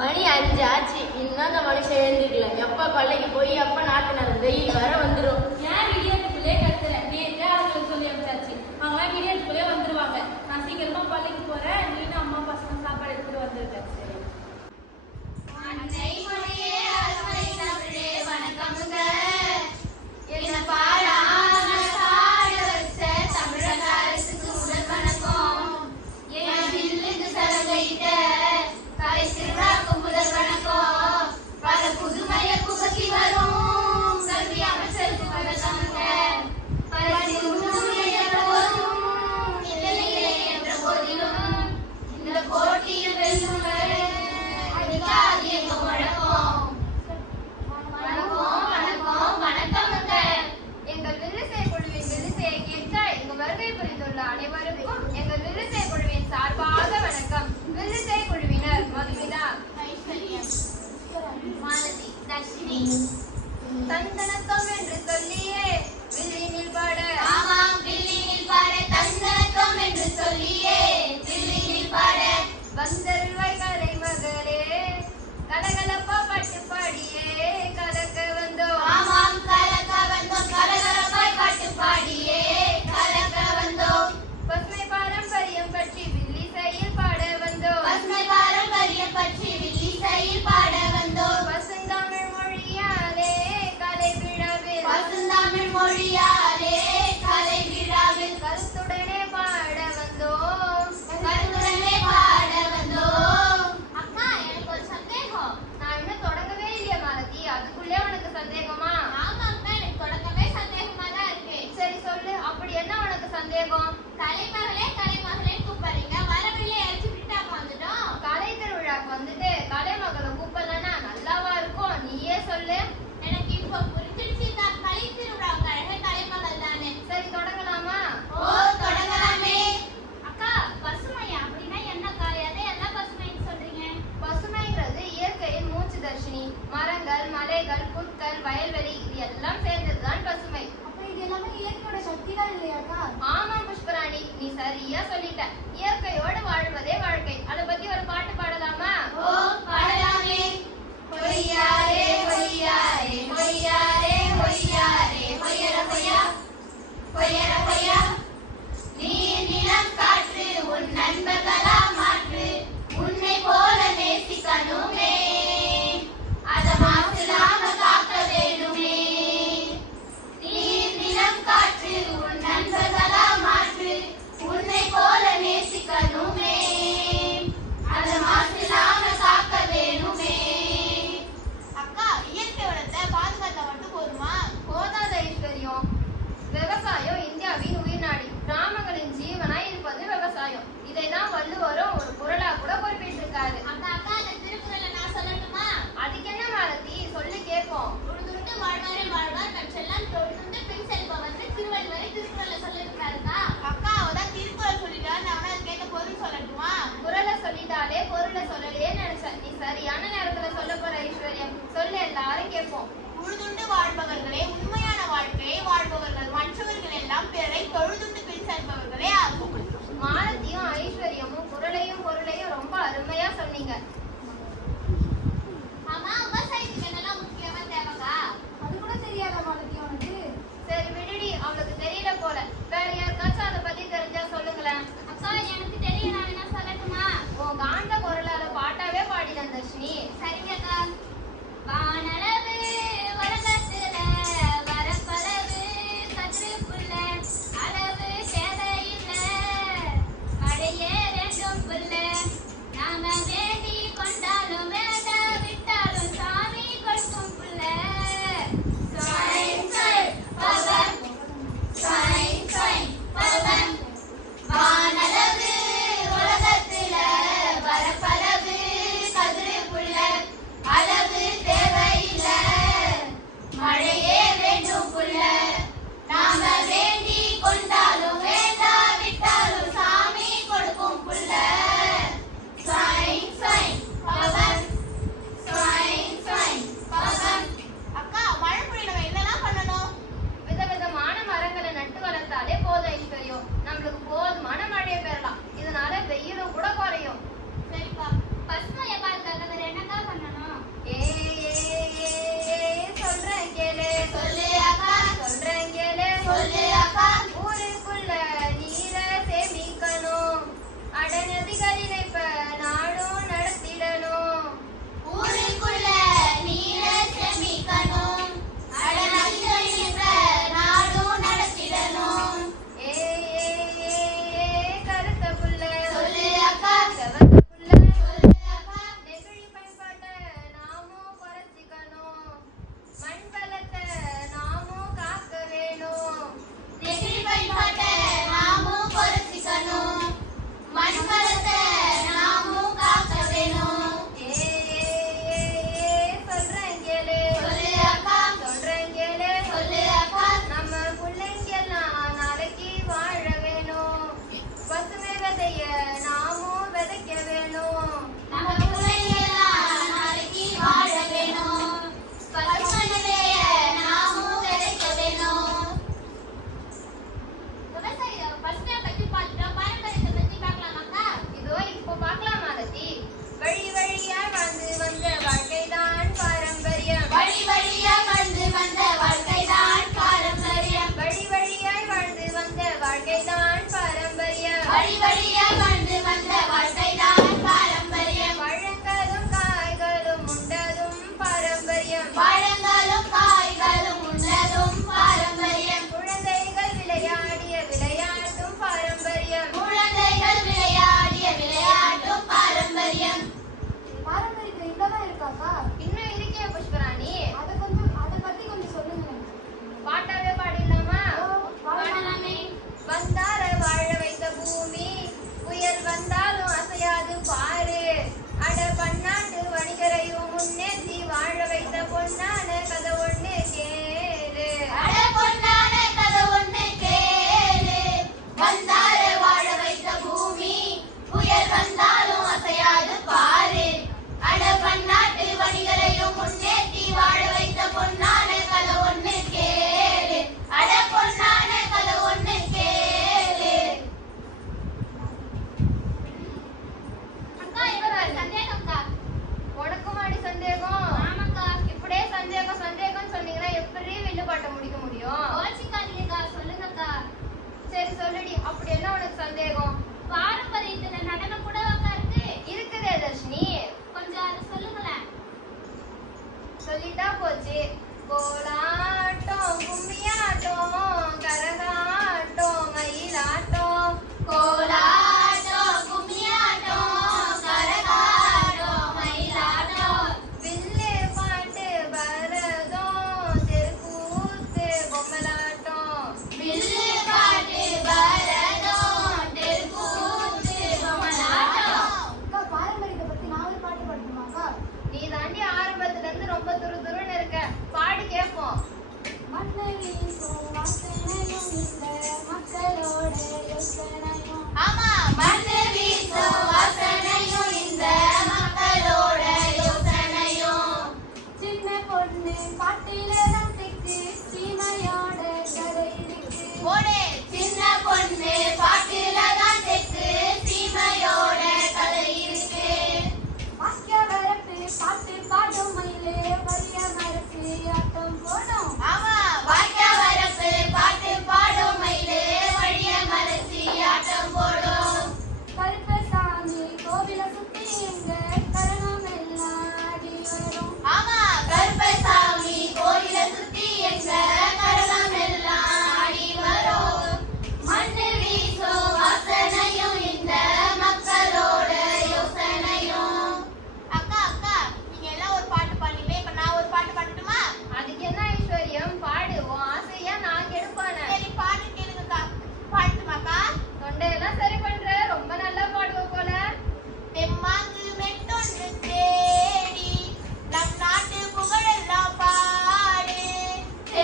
மணி அஞ்சு ஆச்சு. இன்னும் அந்த மனுஷன் எழுந்திருக்கல எப்ப கொள்ளைக்கு போய் எப்ப நாட்டு நடந்து வெயில் வர வந்துடும் ஏன் விடியறதுக்குள்ளே கத்துல? நேற்றே அவங்களுக்கு சொல்லி அமைச்சாச்சு? அவங்க விடியறதுக்குள்ளே வந்துருவாங்க. நான் சீக்கிரமா கொள்ளைக்கு போறேன். நீனும் அம்மா பசங்க சாப்பாடு எடுத்துட்டு வந்துருக்கேன் தந்தனத்தம் என்று சொல்லியே வில்லினில் பாட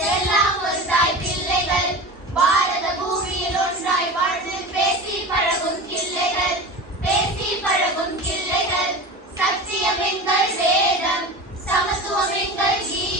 எல்லாம் ஒரு தாய் பிள்ளைகள். பாரத பூமியில் ஒன்றாய் பழகும் கிள்ளைகள். பேசி பழகும் கிள்ளைகள். சத்தியம் எங்கள் வேதம் சமத்துவம் எங்கள் ஜீ